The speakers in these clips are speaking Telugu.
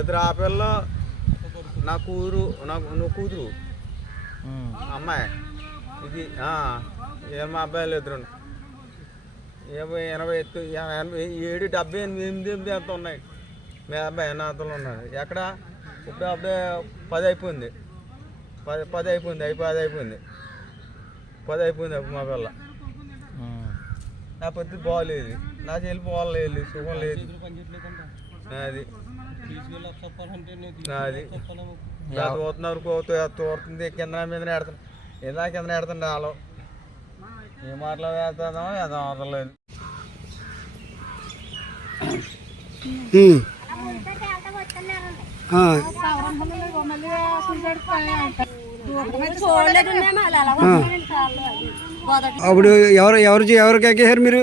ఇద్దరు ఆపిల్లో నా కూతురు నువ్వు కూతురు అమ్మాయి ఇది మా అబ్బాయిలు ఇద్దరు 80 7 78 ఎంత ఉన్నాయి. మీ అబ్బాయి నాతలు ఉన్నాడు ఎక్కడ ఇప్పుడు అప్పుడే 10 అయిపోయింది 10 అయిపోయింది 10 అయిపోయింది అప్పుడు మా పిల్ల నా పొద్దు బాగోలేదు నా చెల్లి పోలేదు సుఖం లేదు అది చూస్తున్నారు తోడుతుంది కింద మీద ఎడుతుంది ఇలా కింద ఎడుతుంది వాళ్ళు ఏ మాటలో వేస్తానో అది అవసరం అప్పుడు ఎవరు కేకేశారు మీరు?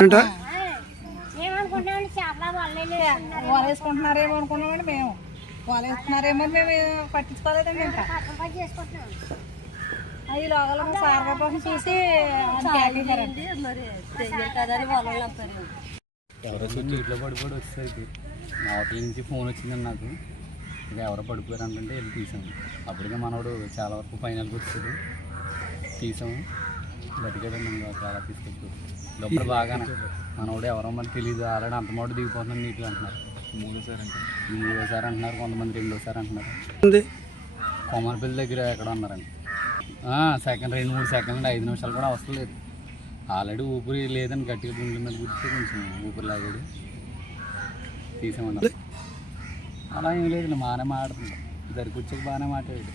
అంటే వేసుకుంటున్నారేమో అనుకున్నామండి మేము వాళ్ళు వేసుకున్నారేమో మేము పట్టించుకోలేదండి ఇంకా అవి లోగల సార్ కోసం చూసి ఎవరో వచ్చి ఇంట్లో పడిపోయి వచ్చేసరికి నా హోటల్ నుంచి ఫోన్ వచ్చిందని నాకు ఇక ఎవరో పడిపోయారు అంటే వెళ్ళి తీసాము. అప్పటికే మనవాడు చాలా వరకు ఫైనల్కి వచ్చాడు తీసాము గట్టిగా చాలా తీసుకొచ్చాడు లోపల బాగానే మనవాడు ఎవరో మనకి తెలియదు ఆల్రెడీ అంత మాట దిగిపోతున్నాను నీటిలో అంటున్నారు. మూడోసారి అంటున్నారు కొంతమంది రెండోసారి అంటున్నారు. కొమ్మరపల్లి దగ్గర ఎక్కడ ఉన్నారండి సెకండ్ 2-3 సెకండ్లు 5 నిమిషాలు కూడా వస్తలేదు. ఆల్రెడీ ఊపిరి లేదని గట్టిగా గుండెల మీద గుర్తు కొంచెం ఊపిరి లాగాడు తీసామన్నారు. అలా ఏం లేదు బాగానే మాట్లాడుతున్నాడు ఇద్దరికి వచ్చాక బాగానే మాట్లాడాడు.